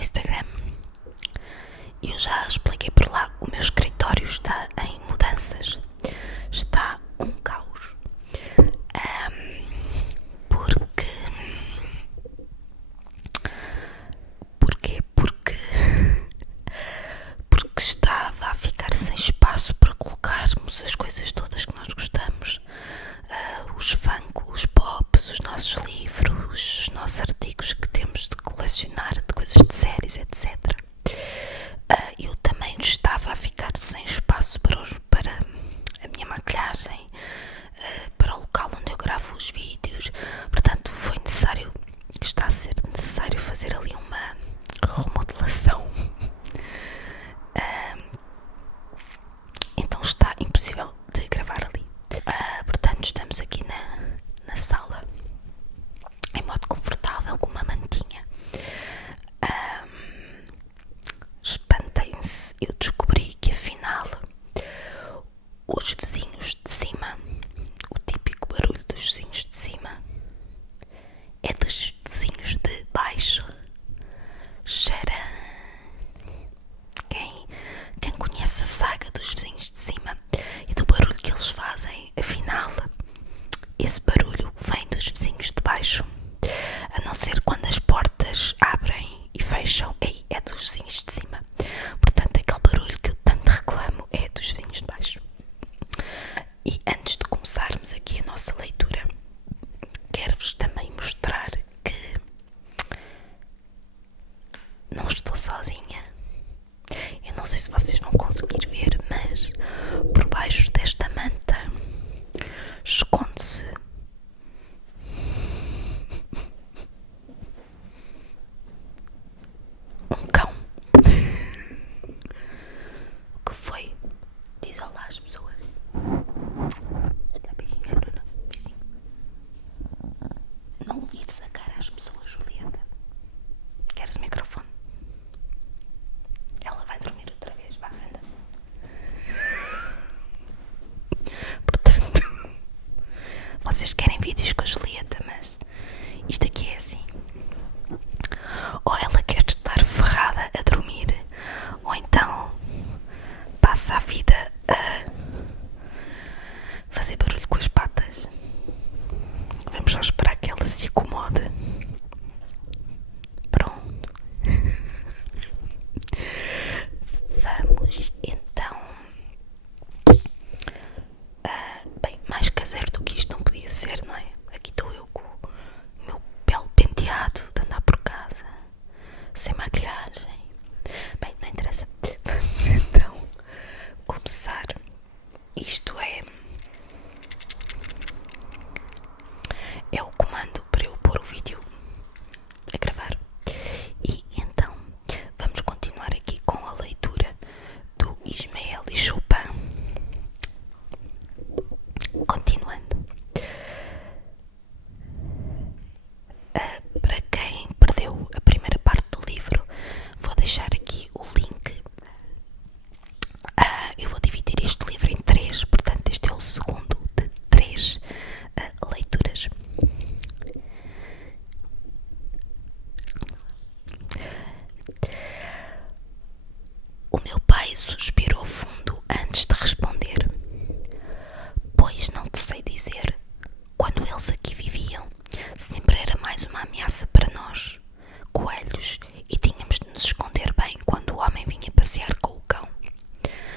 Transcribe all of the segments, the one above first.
Instagram. Eu já expliquei por lá, o meu escritório está em mudanças. Está um caos. Porque... Porquê? Porque estava a ficar sem espaço para colocarmos as coisas todas que nós gostamos. Os Funko, os Pops, os nossos livros, os nossos artigos que temos de colecionar, de coisas de séries, etc. Eu também estava a ficar sem espaço para a minha maquilhagem, para o local onde eu gravo os vídeos. Portanto, está a ser necessário fazer ali uma remodelação. Então está impossível de gravar ali. Portanto, estamos aqui na sala, em modo confortável, com uma mantinha. Espantem-se, eu descobri que afinal os vizinhos de cima, o típico barulho dos vizinhos de cima, é dos vizinhos de baixo. Xará. Quem conhece a saga dos vizinhos de cima e do barulho que eles fazem, afinal, esse barulho vem dos vizinhos de baixo. A não ser quando as portas abrem e fecham, aí é dos vizinhos de cima. Portanto, aquele barulho que eu tanto reclamo é dos vizinhos de baixo. E antes de começarmos aqui a nossa leitura, quero-vos também mostrar que não estou sozinha. Eu não sei se vocês vão conseguir ver, mas por baixo desta manta esconde-se um cão. O que foi? Diz olá às pessoas. Dá beijinho, Bruna. Beijinho. Não vires a cara às pessoas, Julieta. Queres o microfone? Ela vai dormir outra vez, vá, anda. Portanto, vocês querem vídeos com a Julieta, mas isto aqui é assim. Ou ela quer estar ferrada a dormir, ou então passa a vida a fazer barulho com as patas. Vamos só esperar que ela se acomode. Pronto. Vamos então. Bem, mais caseiro do que isto não podia ser, não é? Aqui estou eu com o meu belo penteado de andar por casa, sem maquilhagem. Bem, não interessa. Vamos então começar. Isto é o comando para eu pôr o vídeo a gravar. E então vamos continuar aqui com a leitura do Ismael e Chopin. Continuando. Para quem perdeu a primeira parte do livro, vou deixar aqui o link. Eu vou dividir este livro em 3, portanto este é o segundo de 3 leituras. O meu pai suspirou fundo antes de responder. Pois não te sei dizer. Quando eles aqui viviam, sempre era mais uma ameaça para nós, coelhos, e tínhamos de nos esconder bem quando o homem vinha passear com o cão.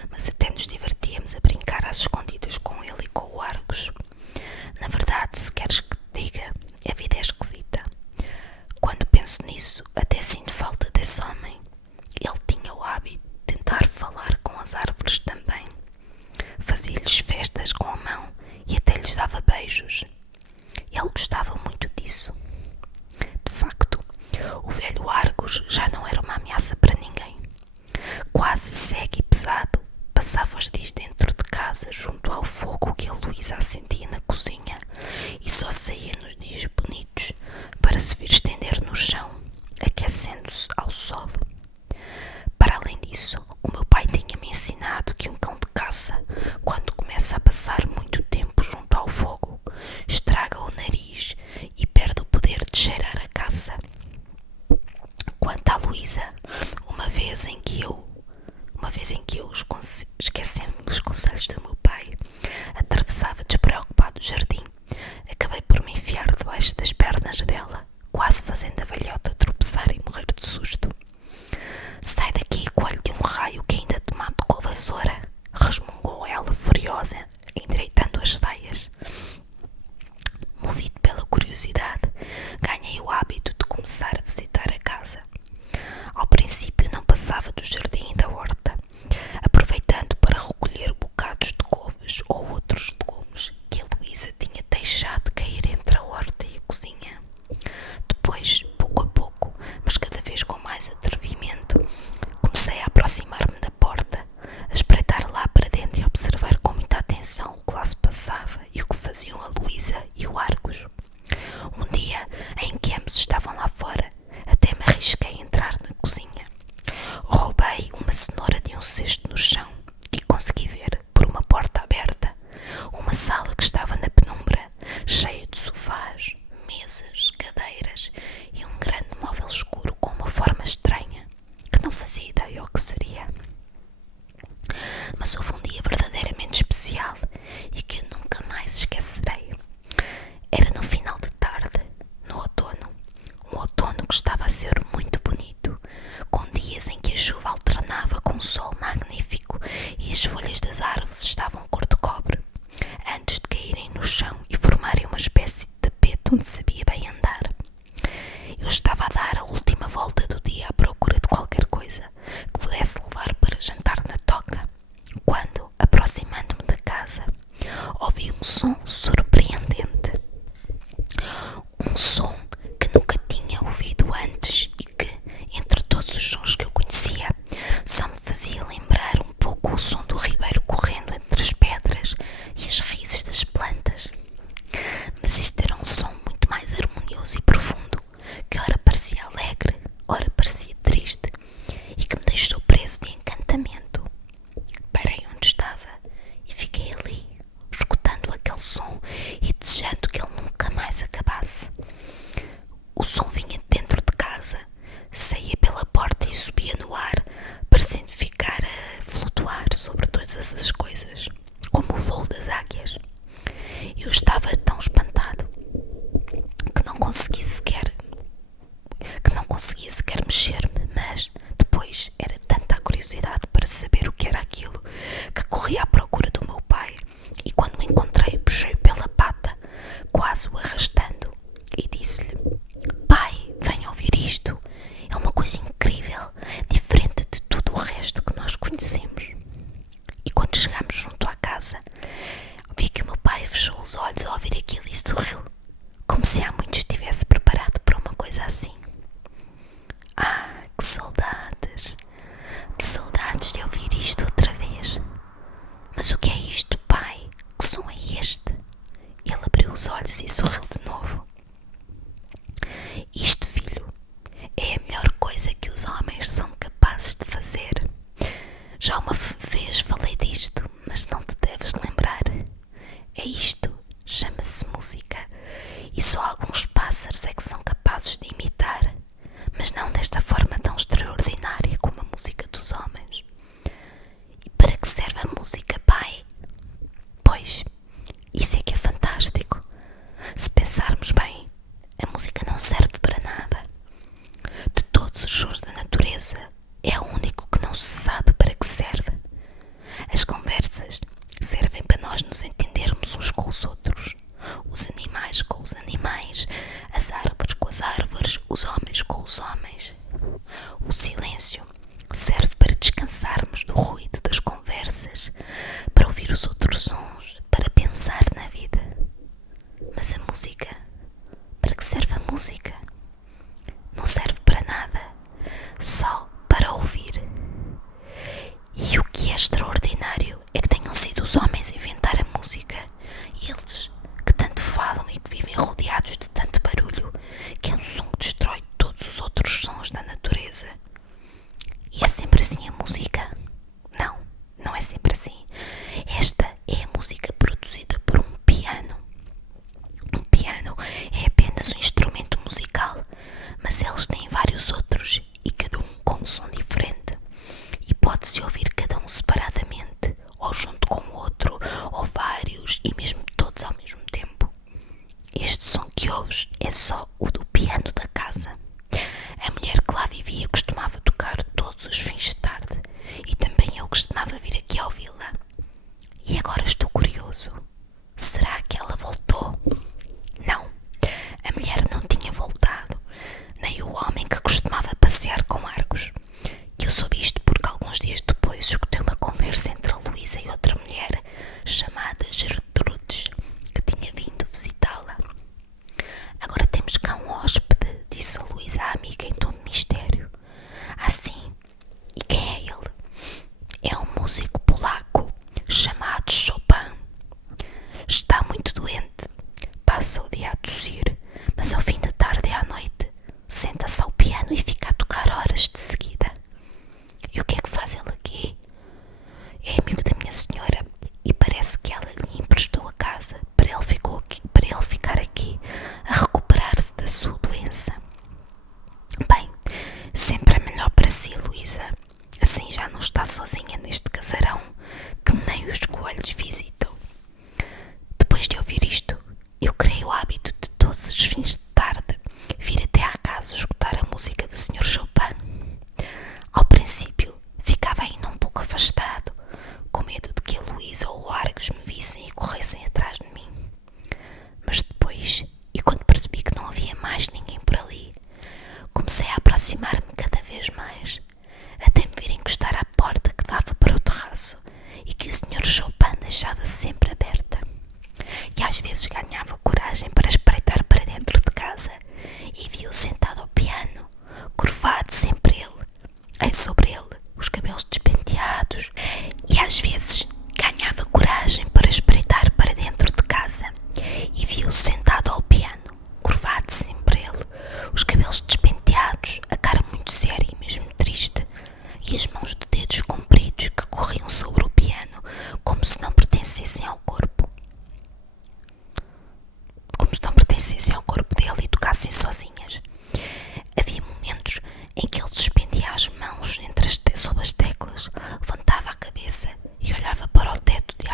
Mas até nos divertíamos a brincar às escondidas com ele e com o Argos. Na verdade, se queres que te diga, a vida é esquisita. Quando penso nisso, até sinto falta desse homem. Ele tinha o hábito de tentar falar com as árvores também. Fazia-lhes festas com a mão e até lhes dava beijos. Ele gostava muito disso. De facto, o velho Argos já não era uma ameaça para ninguém. Quase cego e pesado, passava os dias dentro de casa, junto ao fogo que a Luísa acendia na cozinha, e só saía nos dias bonitos para se vir estender no chão, aquecendo-se ao sol. Para além disso, o meu pai tinha-me ensinado que um cão de caça, quando começa a passar muito tempo junto ao fogo, estraga o nariz e perde o poder de cheirar a caça. Quanto à Luísa, Luísa, uma vez em que eu esquecendo os conselhos do meu pai, atravessava despreocupado o jardim, acabei por me enfiar debaixo das pernas dela, quase fazendo a velhota tropeçar e morrer de susto. Sai daqui, coelho de um raio que ainda te mato com a vassoura, resmungou ela furiosa, endireitando as saias. Movido pela curiosidade, ganhei o hábito de começar a visitar a casa. Ao princípio não passava do jardim e da horta, aproveitando para recolher bocados de couves ou outros legumes que a Luísa tinha deixado cair entre a horta e a cozinha. Depois, pouco a pouco, mas cada vez com mais atrevimento, comecei a aproximar-me da porta, a espreitar lá para dentro e a observar com muita atenção o que lá se passava e o que faziam a Luísa e o Argos. Um dia, em que ambos estavam lá fora, até me arrisquei a entrar na cozinha. Roubei uma cenoura de um cesto no chão e consegui ver, por uma porta aberta, uma sala que estava na penumbra, cheia de sofás, mesas, cadeiras e um grande móvel escuro com uma forma estranha, que não fazia ideia o que seria. Mas houve um dia verdadeiramente especial e que eu nunca mais esquecerei. Era no final de tarde, no outono, um outono que estava a ser muito bonito, com dias em que a chuva alternava com um sol magnífico e as folhas das árvores estavam cor de cobre, antes de caírem no chão e formarem uma espécie de tapete onde sabia bem andar. Eu estava a dar a última volta do dia à procura de qualquer coisa que pudesse levar para jantar na toca, quando, aproximando-me da casa, ouvi um som surpreendente. Um som que nunca tinha ouvido antes e que, entre todos os sons que eu conhecia, só me fazia lembrar um pouco o som do ribeiro correndo entre as pedras e as raízes das plantas. Mas este era um som muito mais harmonioso e profundo, que ora parecia alegre, ora parecia triste, e que me deixou preso de encantamento. Parei onde estava e fiquei ali, escutando aquele som e desejando que ele nunca mais acabasse. O som vinha de dentro de casa, saía pela porta e subia no ar, parecendo ficar a flutuar sobre todas as coisas, como o voo das águias. Eu estava tão espantado que não conseguia sequer mexer-me, mas depois era tanta a curiosidade para saber o que era aquilo que corri à procura do meu pai e quando o encontrei puxei-o pela pata, quase o arrastando, e disse-lhe: "Pai, venha ouvir isto, é uma coisa incrível, diferente de tudo o resto que nós conhecemos." E quando chegámos junto à casa, vi que o meu pai fechou os olhos ao ouvir aquilo e sorriu, como se há muito estivesse preparado para uma coisa assim. Ah, que saudades! Que saudades de ouvir isto outra vez. Mas o que é isto, pai? Que som é este? Ele abriu os olhos e sorriu de novo. Isto, filho, é a melhor coisa que os homens são capazes de fazer. Já uma vez falei disto, mas não te deves lembrar. É isto, chama-se música, e só alguns pássaros é que são capazes de imitar, mas não desta forma tão extraordinária como a música dos homens. E para que serve a música, pai? Pois, isso é que é fantástico. Se pensarmos bem, a música não serve para nada. De todos os sons da natureza, é o único que não se sabe para que serve. As conversas servem para nós nos entendermos uns com os outros, os animais com os animais, as árvores com as árvores, os homens com os homens. O silêncio serve para descansarmos do ruído das conversas, para ouvir os outros sons, para pensar na vida. Mas a música, para que serve a música? Não serve para nada, só para ouvir. E o que é extraordinário é que tenham sido os homens a inventar a música, eles que tanto falam e que vivem rodeados de tanto barulho, que é um som que destrói todos os outros sons da natureza. E é sempre pode-se ouvir cada um separadamente, ou junto com o outro, ou vários, e mesmo todos ao mesmo tempo. Este som que ouves é só o do piano da casa. A mulher que lá vivia costumava tocar todos os fins de tarde, e também eu costumava vir aqui ouvi-la. E agora estou curioso. Será que ela voltou? Não, a mulher não tinha voltado, nem o homem que costumava passear com Argos. Eu soube isto porque alguns dias depois escutei uma conversa entre a Luísa e outra mulher chamada Gertrudes, que tinha vindo visitá-la. Agora temos cá um hóspede, disse a Luísa à amiga em tom de mistério. Ah, sim, e quem é ele? É um músico polaco chamado Chopin. Está muito doente, passa o dia a tossir, mas ao fim da tarde e à noite senta-se ao piano e fica a tocar horas de seguida. E o que é que faz ele aqui? É amigo da minha senhora e parece que ela lhe emprestou a casa para ele ficar aqui a recuperar-se da sua doença. Bem, sempre é melhor para si, Luísa. Assim já não está sozinha neste casarão que nem os coelhos visitam. Depois de ouvir isto, eu criei o hábito de todos os fins de tarde vir até à casa escutar a música do Sr. Chopin. Ao princípio, ficava ainda um pouco afastado, com medo de que a Luísa ou o Argos me vissem e corressem atrás de mim. Mas depois, e quando percebi que não havia mais ninguém por ali, comecei a aproximar-me cada vez mais, até me vir encostar à porta que dava para o terraço e que o Sr. Chopin deixava sempre aberta. E às vezes ganhava coragem para espreitar para dentro de casa e vi-o sentado ao piano, curvado sempre sobre ele, os cabelos despenteados. E às vezes ganhava coragem para espreitar para dentro de casa e vi-o sentado ao piano, curvado sempre ele, os cabelos despenteados, a cara muito séria e mesmo triste, e as mãos de dedos compridos que corriam sobre o piano como se não pertencessem ao corpo. Como se não pertencessem ao corpo dele e tocassem sozinhas. Havia momentos em que ele suspendia as mãos sob as teclas, levantava a cabeça e olhava para o teto de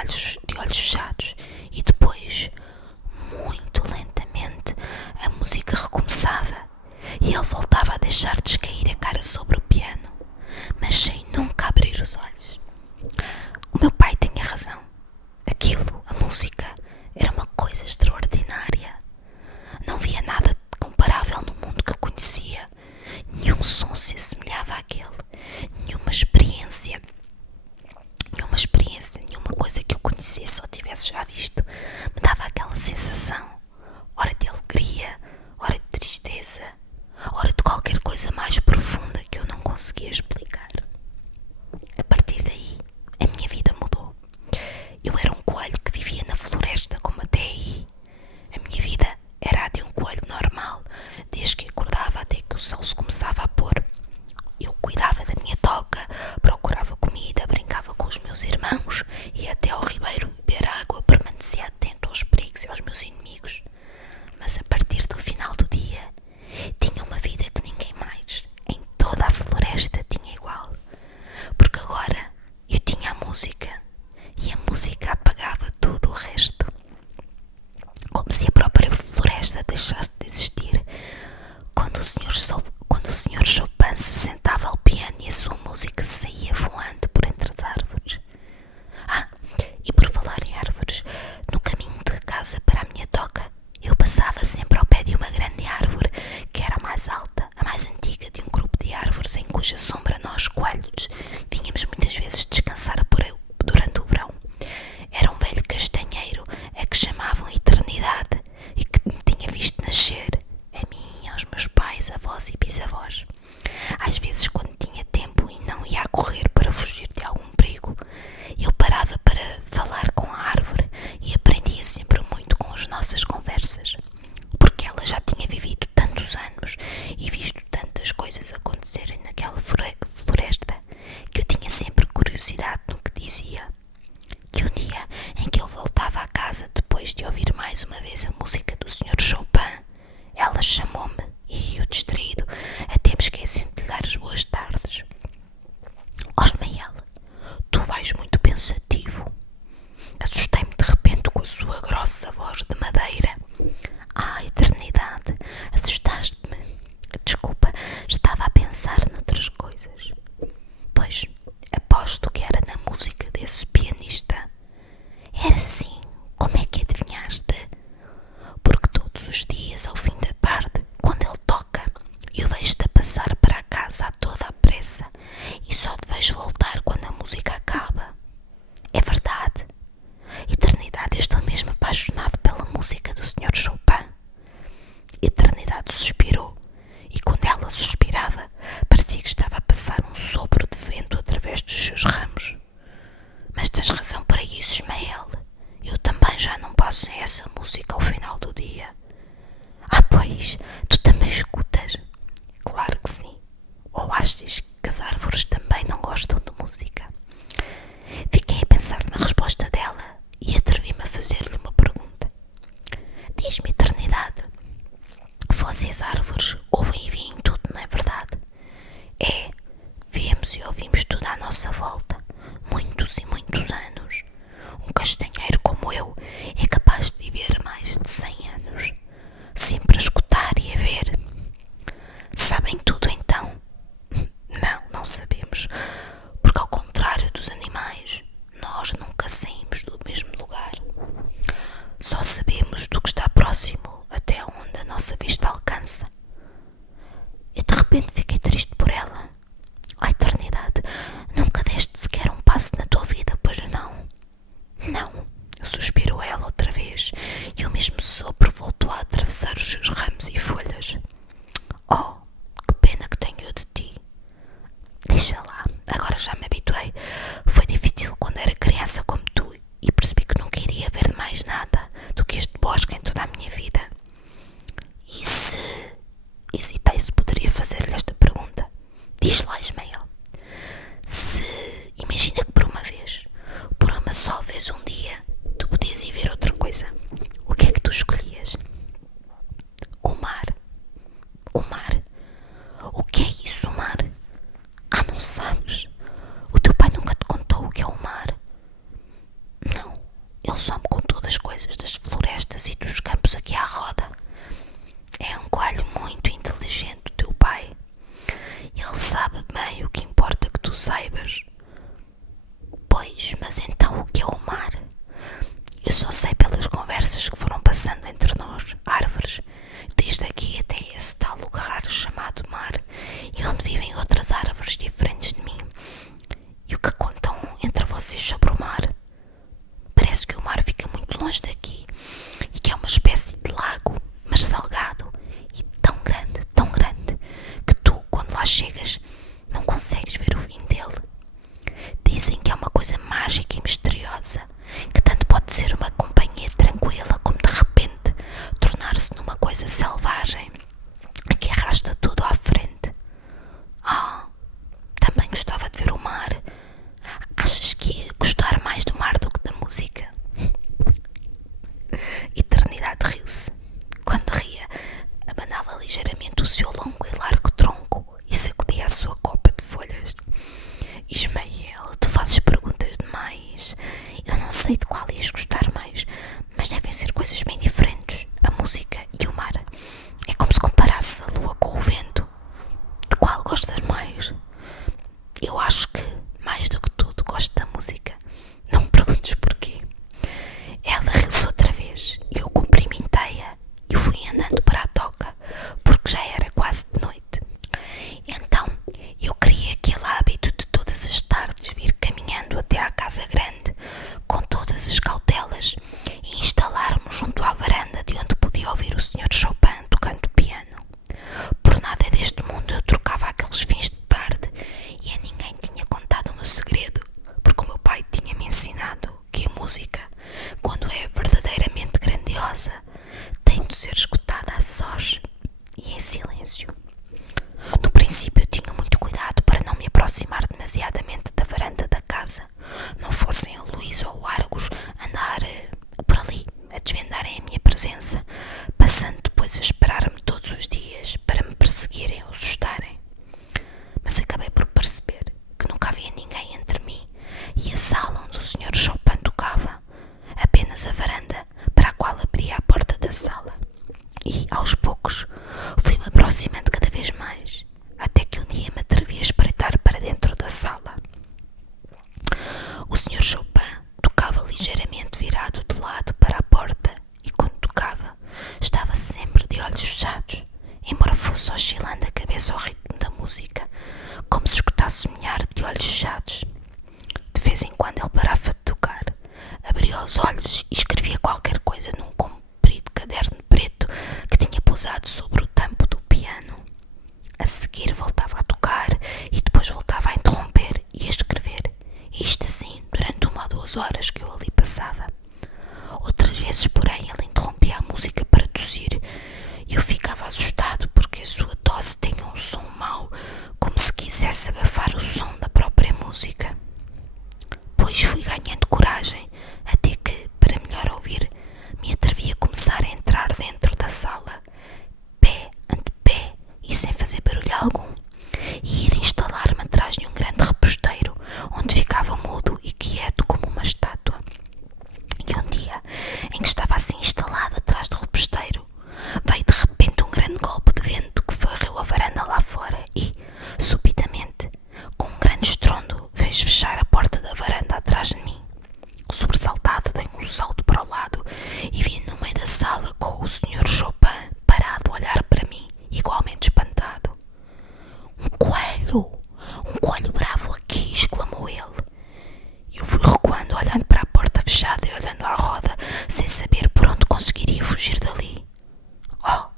olhos fechados, e depois, muito lentamente, a música recomeçava e ele voltava a deixar descair a cara sobre o piano, mas sem nunca abrir os olhos. O meu pai tinha razão. Aquilo, a música, era uma coisa extraordinária. Não havia nada comparável no mundo que eu conhecia. Nenhum som se assemelhava àquele. Nenhuma coisa que eu conhecesse ou tivesse já visto me dava aquela sensação, ora de alegria, ora de tristeza, ora de qualquer coisa mais profunda que eu não conseguia explicar. A partir daí, a minha vida mudou. Eu era um coelho que vivia na floresta como até aí. A minha vida era a de um coelho normal, desde que acordava até que o sol se começava a pôr. Eu cuidava da minha toca, procurava comida, brincava com os meus irmãos e até ao ribeiro beber água, permanecia atento aos perigos e aos meus inimigos. Mas a partir do final do dia, tinha uma vida que ninguém mais, em toda a floresta, tinha igual. depois voltar quando a música acaba. É verdade. Eternidade, eu estou mesmo apaixonado pela música do Sr. Chopin. Eternidade suspirou, e quando ela suspirava, parecia que estava a passar um sopro de vento através dos seus ramos. Mas tens razão para isso, Ismael. Eu também já não passo sem essa música ao final do dia. Ah, pois, tu também escutas? Claro que sim. Ou achas que as árvores também não gostam de música? Fiquei a pensar na resposta dela e atrevi-me a fazer-lhe uma pergunta. Diz-me, eternidade, vocês árvores ouvem e veem tudo, não é verdade? É, vemos e ouvimos tudo à nossa volta, muitos e muitos anos. Um castanheiro como eu é capaz de viver mais de 100 anos, sempre a escutar e a ver. Sabem tudo então? Não, não sabemos, porque ao contrário dos animais, nós nunca saímos do mesmo lugar. Só sabemos do que está próximo até onde a nossa vista alcança. E de repente fiquei triste por ela. A eternidade, nunca deste sequer um passo na tua vida, pois não? Não, suspirou ela outra vez, e o mesmo sopro voltou a atravessar os seus ramos e folhas. Oh, que pena que tenho eu de ti. Deixa lá, agora já me habituei. Foi difícil quando era criança como tu e percebi que nunca iria ver mais nada do que este bosque em toda a minha vida. E se... Hesitei se poderia fazer-lhe esta pergunta. Diz lá, Ismael. Se... Imagina que por uma só vez um dia, tu podias ir ver outra coisa. O que é que tu escolhias? O mar. O mar? O que é isso, o mar? Ah, não sabes? O teu pai nunca te contou o que é o mar? Não, ele só me contou das coisas das florestas e dos campos aqui à roda. É um coelho muito inteligente, o teu pai. Ele sabe bem o que importa que tu saibas. Pois, mas então o que é o mar? Eu só sei pelas conversas que foram passando entre nós, árvores, desde aqui até esse tal lugar chamado mar, e onde vivem outras árvores diferentes de mim. E o que contam entre vocês sobre o mar? Parece que o mar fica muito longe daqui e que é uma espécie de lago, mas salgado e tão grande, que tu, quando lá chegas, não consegues ver o fim dele. Dizem que é uma coisa mágica e misteriosa, que tanto pode ser uma companhia tranquila como de repente tornar-se numa coisa selvagem que arrasta tudo à frente. Oh, também gostava de ver o mar. Achas que ia gostar mais do mar do que da música? Eternidade riu-se. Quando ria, abanava ligeiramente o seu longo e largo tronco e sacudia a sua copa de folhas. Ismael, tu fazes perguntas demais. Eu não sei de qual ias gostar mais, mas devem ser coisas bem diferentes, a música e o mar. É como se comparasse a lua com o vento. De qual gostas mais? Eu acho que, mais do que tudo, gosto da música. Não me perguntes porquê. Ela riu-se outra vez e eu cumprimentei-a e fui andando para a toca, porque já era quase de noite. Então, eu criei aquele hábito de todas as tardes vir caminhando até à casa grande, com todas as cautelas, e instalar-me junto à varanda de onde podia ouvir o Sr. Chopin tocando piano. Por nada deste mundo eu trocava aqueles fins de tarde e a ninguém tinha contado o meu segredo, porque o meu pai tinha-me ensinado que a música, quando é verdadeiramente grandiosa, tem de ser escutada a sós e em silêncio. No princípio eu tinha muito cuidado para não me aproximar demasiadamente da varanda da casa, não fosse gravar o som da própria música. Pois fui ganhando coragem, até que, para melhor ouvir, me atrevi a começar a entrar dentro da sala, pé ante pé e sem fazer barulho algum, e ir instalar-me atrás de um grande reposteiro, onde ficava mudo e quieto como uma estátua. E um dia, em que estava assim instalado atrás do reposteiro, veio de repente um grande golpe de vento que varreu a varanda lá fora e, subitamente, com um grande estrondo, fez fechar a porta da varanda atrás de mim. Sobressaltado, dei um salto para o lado e vi no meio da sala com o Sr. Chopin parado a olhar para mim, igualmente espantado. Um coelho! Um coelho bravo aqui! Exclamou ele. Eu fui recuando, olhando para a porta fechada e olhando à roda, sem saber por onde conseguiria fugir dali. Oh!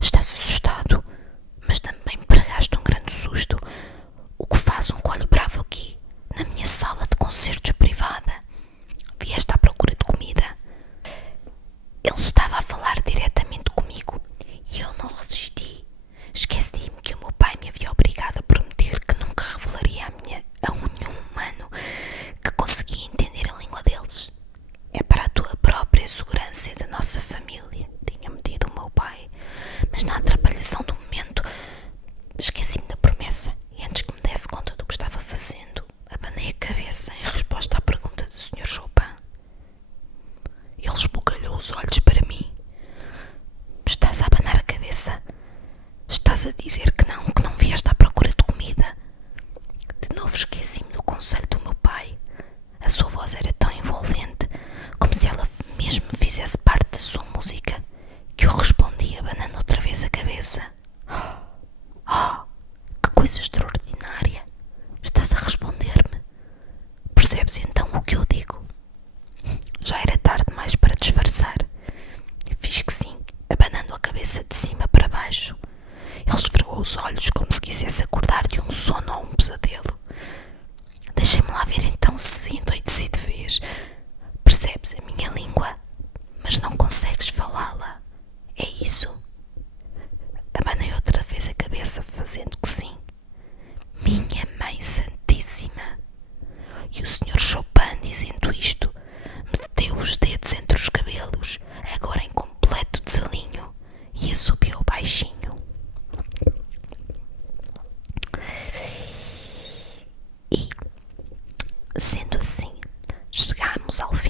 Estás assustado? Mas também me pregaste um grande susto. O que faz um coelho bravo aqui, na minha sala de concertos privada? Vieste à procura de comida? Ele estava a falar diretamente comigo e eu não resisti. Esqueci-me que o meu pai me havia obrigado a prometer que nunca revelaria a nenhum humano que conseguia entender a língua deles. É para a tua própria segurança e da nossa família, tinha-me dito o meu pai, mas na atrapalhação do momento esqueci-me da promessa e antes que me desse conta do que estava fazendo, abanei a cabeça em resposta à pergunta do Sr. Chopin. Ele esbugalhou os olhos para mim. Estás a abanar a cabeça? Estás a dizer que não vieste à procura de comida? De novo esqueci-me do conselho do meu pai. A sua voz era tão envolvente, como se ela mesmo fizesse parte da sua música, que eu respondi abanando outra vez a cabeça. Oh, que coisa extraordinária! Estás a responder-me? Percebes então o que eu digo? Já era tarde demais para disfarçar. Fiz que sim, abanando a cabeça de cima para baixo. Ele esfregou os olhos como se quisesse acordar de um sono ou um pesadelo. Deixa-me lá ver então se endoideci de vez. Percebes a minha língua, mas não consegues falá-la. É isso? Abanei outra vez a cabeça, fazendo que sim. Minha Mãe Santíssima! E o Sr. Chopin, dizendo isto, meteu os dedos entre os cabelos, agora em completo desalinho, e assobiou baixinho. E, sendo assim, chegámos ao fim